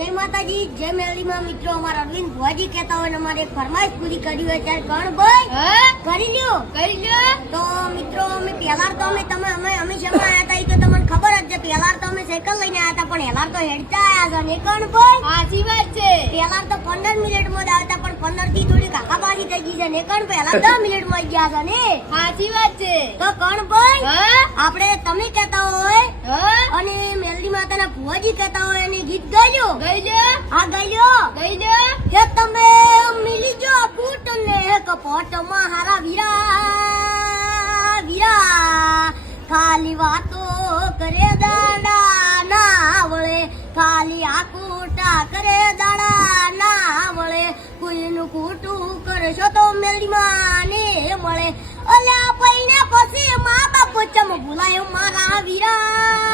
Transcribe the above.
जय माता जी जय मेली में मित्रों हमारा अरविंद भुआजी कहता हुआ हमारे फरमाइश पूरी करी है त्यारे कौन भाई કરી લ્યો તો મિત્રો અમે પહેલા તો અમે તમે અમે હંમેશા આયા હતા ઈ તો તમને ખબર જ છે પહેલા તો અમે સાયકલ લઈને આયા હતા પણ હેલાર તો હેડતા આયા છે ને કોણ ભાઈ સાચી વાત છે પહેલા તો 15 મિનિટ માં જ આવતા પણ 15 થી થોડી કાકાબાજી થઈ ગઈ છે ને કોણ પહેલા 10 મિનિટ માં ગયા છે ને સાચી વાત છે તો કોણ ભાઈ આપણે તમે કહેતા હોય અને મેલડી માતાના ભુઆજી કહેતા હોય અને ગીત ગાયો હા ગાયો કે તમે મિલી જો ફૂટ ને કપટ માં હારા વીરા વીરા ખાલી વાતો કરે દાડા ના વળે ખાલી આકુટા કરે દાડા ના વળે કોઈનું કુટું કરશો તો મેલડી માને મળે અલ્યા પૈને પછી મા બાપ ચમ ભૂલાયો મારા વીરા